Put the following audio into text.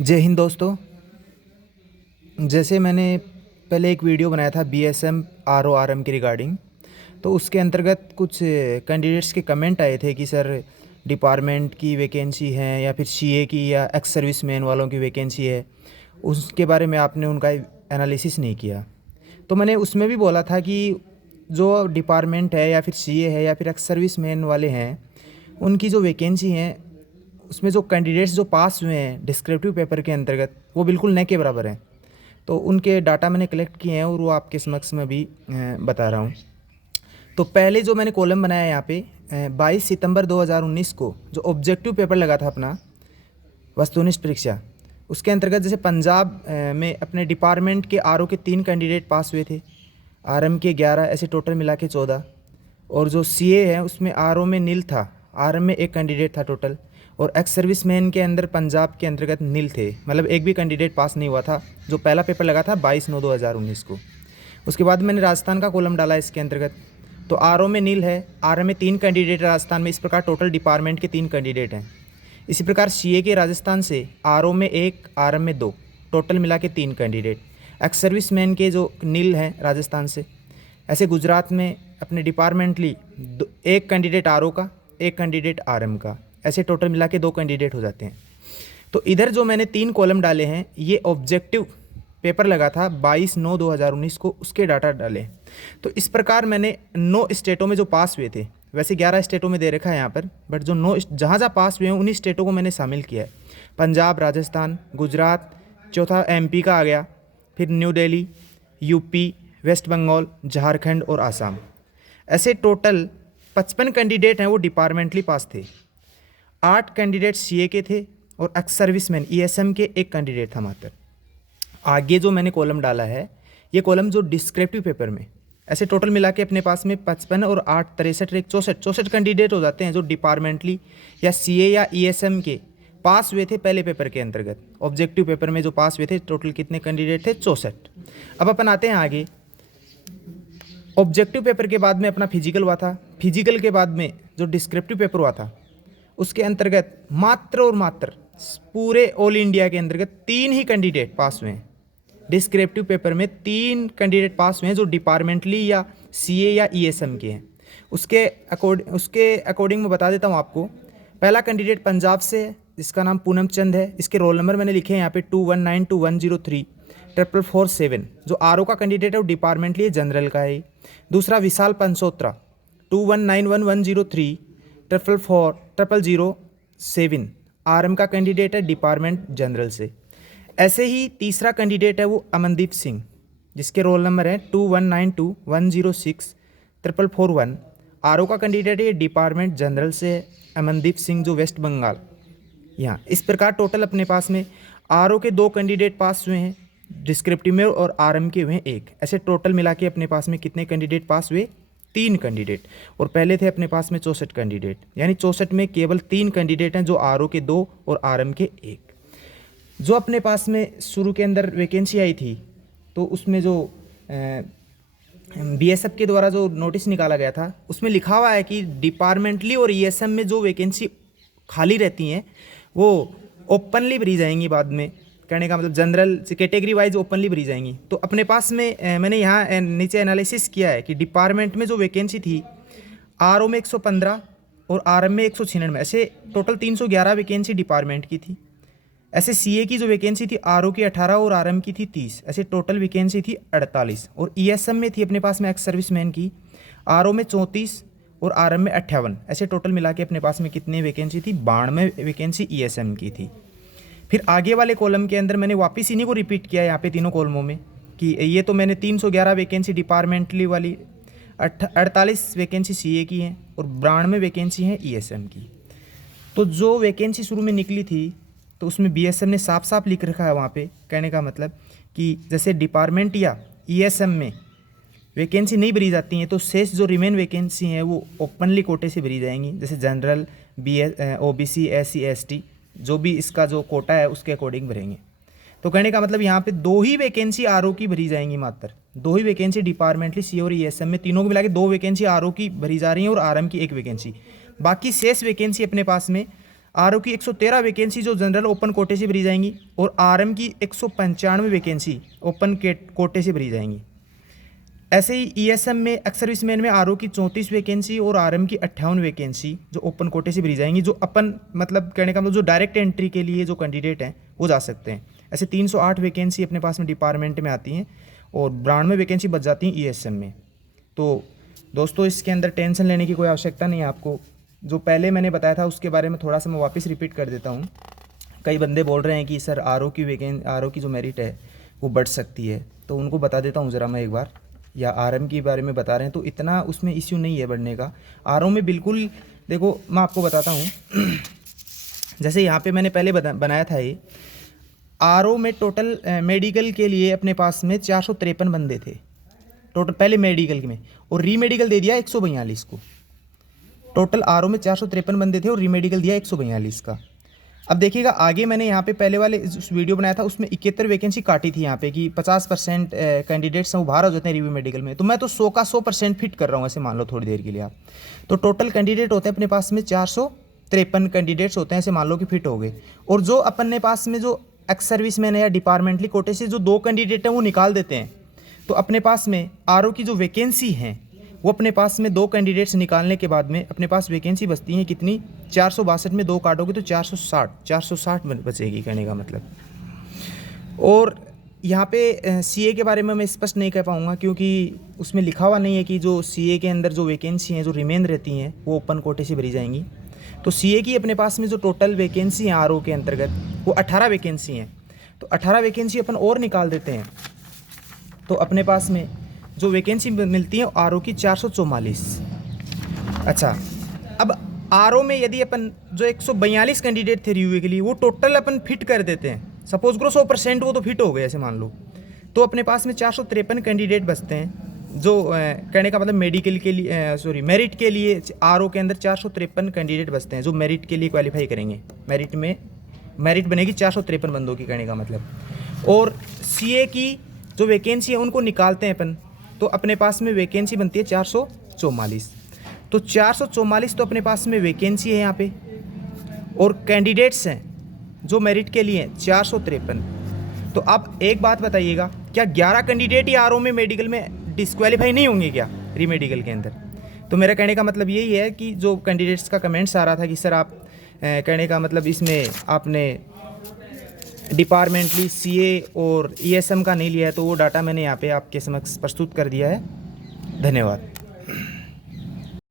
जय हिंद दोस्तों। जैसे मैंने पहले एक वीडियो बनाया था बीएसएम आरओआरएम के रिगार्डिंग, तो उसके अंतर्गत कुछ कैंडिडेट्स के कमेंट आए थे कि सर डिपार्टमेंट की वैकेंसी है या फिर सीए की या एक्स सर्विस मैन वालों की वैकेंसी है, उसके बारे में आपने उनका एनालिसिस नहीं किया। तो मैंने उसमें भी बोला था कि जो डिपार्टमेंट है या फिर सीए है या फिर एक्स सर्विस मैन वाले हैं, उनकी जो वैकेंसी हैं उसमें जो कैंडिडेट्स जो पास हुए हैं डिस्क्रिप्टिव पेपर के अंतर्गत वो बिल्कुल न के बराबर हैं। तो उनके डाटा मैंने कलेक्ट किए हैं और वो आपके समक्ष में भी बता रहा हूँ। तो पहले जो मैंने कॉलम बनाया है यहाँ पे 22 सितंबर 2019 को जो ऑब्जेक्टिव पेपर लगा था अपना वस्तुनिष्ठ परीक्षा, उसके अंतर्गत जैसे पंजाब में अपने डिपार्टमेंट के आरओ के 3 कैंडिडेट पास हुए थे, आरएम के 11, ऐसे टोटल मिला के 14। और जो सीए है उसमें आरओ में नील था, आरएम में एक कैंडिडेट था टोटल। और एक्स सर्विस मैन के अंदर पंजाब के अंतर्गत नील थे, मतलब एक भी कैंडिडेट पास नहीं हुआ था। जो पहला पेपर लगा था 22/9/2019 को। उसके बाद मैंने राजस्थान का कॉलम डाला इसके अंतर्गत, तो आरओ में नील है, आरएम में 3 कैंडिडेट है राजस्थान में। इस प्रकार टोटल डिपार्टमेंट के 3 कैंडिडेट हैं। इसी प्रकार सीए के राजस्थान से आरओ में 1, आरएम में 2, टोटल मिला के 3 कैंडिडेट। एक्स सर्विस मैन के जो नील हैं राजस्थान से। ऐसे गुजरात में अपने डिपार्टमेंटली एक कैंडिडेट आरओ का, एक कैंडिडेट आरएम का, ऐसे टोटल मिला के 2 कैंडिडेट हो जाते हैं। तो इधर जो मैंने 3 कॉलम डाले हैं, ये ऑब्जेक्टिव पेपर लगा था 22/9/2019 को, उसके डाटा डाले। तो इस प्रकार मैंने 9 स्टेटों में जो पास हुए थे, वैसे 11 स्टेटों में दे रखा है यहाँ पर, बट जो 9 जहाँ जहाँ पास हुए हैं उन्हीं स्टेटों को मैंने शामिल किया है। पंजाब, राजस्थान, गुजरात, चौथा एमपी का आ गया, फिर New Delhi, UP, West Bengal, Jharkhand और आसाम। ऐसे टोटल 55 कैंडिडेट हैं वो डिपार्टमेंटली पास थे। 8 कैंडिडेट सीए के थे और एक्स सर्विसमैन ईएसएम के एक कैंडिडेट था मात्र। आगे जो मैंने कॉलम डाला है, ये कॉलम जो डिस्क्रिप्टिव पेपर में, ऐसे टोटल मिला के अपने पास में 55 और 8 63 एक 64 कैंडिडेट हो जाते हैं जो डिपार्टमेंटली या सीए या ईएसएम के पास हुए थे पहले पेपर के अंतर्गत। ऑब्जेक्टिव पेपर में जो पास हुए थे टोटल कितने कैंडिडेट थे? 64। अब अपन आते हैं आगे। ऑब्जेक्टिव पेपर के बाद में अपना फिजिकल हुआ था। फिजिकल के बाद में जो डिस्क्रिप्टिव पेपर हुआ था, उसके अंतर्गत मात्र और मात्र पूरे ऑल इंडिया के अंतर्गत 3 ही कैंडिडेट पास हुए हैं। डिस्क्रिप्टिव पेपर में 3 कैंडिडेट पास हुए हैं जो डिपार्टमेंटली या सीए या ईएसएम के हैं। उसके अकॉर्डिंग मैं बता देता हूँ आपको। पहला कैंडिडेट पंजाब से है जिसका नाम पूनम चंद है। इसके रोल नंबर मैंने लिखे हैं यहाँ पे 2192103447। जो आरओ का कैंडिडेट है वो डिपार्टमेंटली जनरल का है। दूसरा विशाल पंसोत्रा 219110344007, आरएम का कैंडिडेट है डिपार्टमेंट जनरल से। ऐसे ही तीसरा कैंडिडेट है वो अमनदीप सिंह, जिसके रोल नंबर है 2192106441। आरओ का कैंडिडेट है, ये डिपार्टमेंट जनरल से है, अमनदीप सिंह, जो वेस्ट बंगाल। यहाँ इस प्रकार टोटल अपने पास में आरओ के 2 कैंडिडेट पास हुए हैं डिस्क्रिप्टिव में और आरएम के हुए हैं 1। ऐसे टोटल मिला के अपने पास में कितने कैंडिडेट पास हुए? 3 कैंडिडेट। और पहले थे अपने पास में 64 कैंडिडेट, यानी 64 में केवल 3 कैंडिडेट हैं जो आरओ के 2 और आरएम के 1। जो अपने पास में शुरू के अंदर वैकेंसी आई थी, तो उसमें जो बीएसएफ के द्वारा जो नोटिस निकाला गया था, उसमें लिखा हुआ है कि डिपार्टमेंटली और ईएसएम में जो वैकेंसी खाली रहती हैं वो ओपनली भरी जाएंगी बाद में। कहने का मतलब जनरल कैटेगरी वाइज ओपनली भरी जाएंगी। तो अपने पास में मैंने यहाँ नीचे एनालिसिस किया है कि डिपार्टमेंट में जो वैकेंसी थी, आरओ में 115 और आरएम में 196, ऐसे टोटल 311 वैकेंसी डिपार्टमेंट की थी। ऐसे सीए की जो वैकेंसी थी, आरओ की 18 और आरएम की थी 30, ऐसे टोटल वैकेंसी थी 48। और ईएसएम में थी अपने पास में एक्स सर्विसमैन की, आरओ में 34 और आरएम में 58, ऐसे टोटल मिला के अपने पास में कितनी वैकेंसी थी? 92 वैकेंसी ईएसएम की थी। फिर आगे वाले कॉलम के अंदर मैंने वापस इन्हीं को रिपीट किया यहाँ पे तीनों कॉलमों में कि ये तो मैंने 311 वैकेंसी डिपार्टमेंटली वाली, 48 वैकेंसी सीए की हैं और 92 वैकेंसी हैं ईएसएम की। तो जो वैकेंसी शुरू में निकली थी, तो उसमें बीएसएम ने साफ साफ लिख रखा है वहाँ पे। कहने का मतलब कि जैसे डिपार्टमेंट या ईएसएम में वैकेंसी नहीं भरी जाती हैं, तो शेष जो रिमेन वैकेंसी हैं वो ओपनली कोटे से भरी जाएंगी, जैसे जनरल, ओबीसी, एससी, एसटी, जो भी इसका जो कोटा है उसके अकॉर्डिंग भरेंगे। तो कहने का मतलब यहाँ पे 2 ही वैकेंसी आरओ की भरी जाएंगी, मात्र 2 ही वैकेंसी डिपार्टमेंटली सी और ईएसएम में, तीनों को मिला के 2 वैकेंसी आरओ की भरी जा रही हैं और आरएम की 1 वैकेंसी। बाकी शेष वैकेंसी अपने पास में आरओ की 113 वैकेंसी जो जनरल ओपन कोटे से भरी जाएंगी और आरएम की 195 वैकेंसी ओपन कोटे से भरी जाएंगी। ऐसे ही ईएसएम में एक्स सर्विसमैन में आरओ की 34 वैकेंसी और आरएम की 58 वैकेंसी जो ओपन कोटे से भरी जाएंगी, जो अपन मतलब कहने का मतलब जो डायरेक्ट एंट्री के लिए जो कैंडिडेट हैं वो जा सकते हैं। ऐसे 308 वैकेंसी अपने पास में डिपार्टमेंट में आती हैं और 92 वैकेंसी बच जाती हैं ईएसएम में। तो दोस्तों इसके अंदर टेंशन लेने की कोई आवश्यकता नहीं है आपको। जो पहले मैंने बताया था उसके बारे में थोड़ा सा मैं वापस रिपीट कर देता हूँ। कई बंदे बोल रहे हैं कि सर आरओ की जो मेरिट है वो बढ़ सकती है, तो उनको बता देता हूँ ज़रा मैं एक बार। या आरएम के बारे में बता रहे हैं तो इतना उसमें इश्यू नहीं है बढ़ने का। आरओ में बिल्कुल देखो मैं आपको बताता हूँ जैसे यहाँ पे मैंने पहले बनाया था ये आरओ में टोटल मेडिकल के लिए अपने पास में 453 बंदे थे टोटल पहले मेडिकल में, और रीमेडिकल दे दिया 142 को। टोटल आरओ में 453 बंदे थे और रीमेडिकल दिया 142 का। अब देखिएगा आगे मैंने यहाँ पे पहले वाले वीडियो बनाया था उसमें 71 वैकेंसी काटी थी यहाँ पे कि 50% कैंडिडेट्स हैं वो बाहर हो जाते हैं रिव्यू मेडिकल में, तो मैं तो 100 का 100% फिट कर रहा हूँ ऐसे मान लो थोड़ी देर के लिए आप। तो टोटल कैंडिडेट होते हैं अपने पास में 453 कैंडिडेट्स होते हैं ऐसे मान लो कि फिट हो गए। और जो अपने पास में जो एक्स सर्विस मैन है या डिपार्टमेंटली कोटे से जो 2 कैंडिडेट हैं वो निकाल देते हैं, तो अपने पास में आरओ की जो वैकेंसी हैं वो अपने पास में 2 कैंडिडेट्स निकालने के बाद में अपने पास वैकेंसी बचती है कितनी, 462 में 2 काटोगे तो 460 बचेगी कहने का मतलब। और यहाँ पे सीए के बारे में मैं स्पष्ट नहीं कह पाऊँगा क्योंकि उसमें लिखा हुआ नहीं है कि जो सीए के अंदर जो वैकेंसी हैं जो रिमेन रहती हैं वो ओपन कोटे से भरी जाएंगी। तो सीए की अपने पास में जो टोटल वैकेंसी हैं आरओ के अंतर्गत वो 18 वैकेंसी हैं, तो 18 वैकेंसी अपन और निकाल देते हैं तो अपने पास में जो वैकेंसी मिलती है आरओ की 444। अच्छा, अब आरओ में यदि अपन जो 142 कैंडिडेट थे रिव्यू के लिए वो टोटल अपन फिट कर देते हैं, सपोज करो 100% वो तो फिट हो गए ऐसे मान लो, तो अपने पास में 453 कैंडिडेट बचते हैं जो कहने का मतलब मेडिकल के लिए मेरिट के लिए आरओ के अंदर 453 कैंडिडेट बचते हैं जो मेरिट के लिए क्वालिफाई करेंगे। मेरिट बनेगी 453 बंदों की कहने का मतलब। और सीए की जो वैकेंसी है उनको निकालते हैं अपन, तो अपने पास में वैकेंसी बनती है 444। तो 444 तो अपने पास में वैकेंसी है यहाँ पे, और कैंडिडेट्स हैं जो मेरिट के लिए 453। तो अब एक बात बताइएगा, क्या 11 कैंडिडेट ही आरओ में मेडिकल में डिस्क्वालीफाई नहीं होंगे क्या रीमेडिकल के अंदर? तो मेरा कहने का मतलब यही है कि जो कैंडिडेट्स का कमेंट्स आ रहा था कि सर आप कहने का मतलब इसमें आपने डिपार्टमेंटली सीए और ईएसएम का नहीं लिया है, तो वो डाटा मैंने यहाँ पे आपके समक्ष प्रस्तुत कर दिया है। धन्यवाद।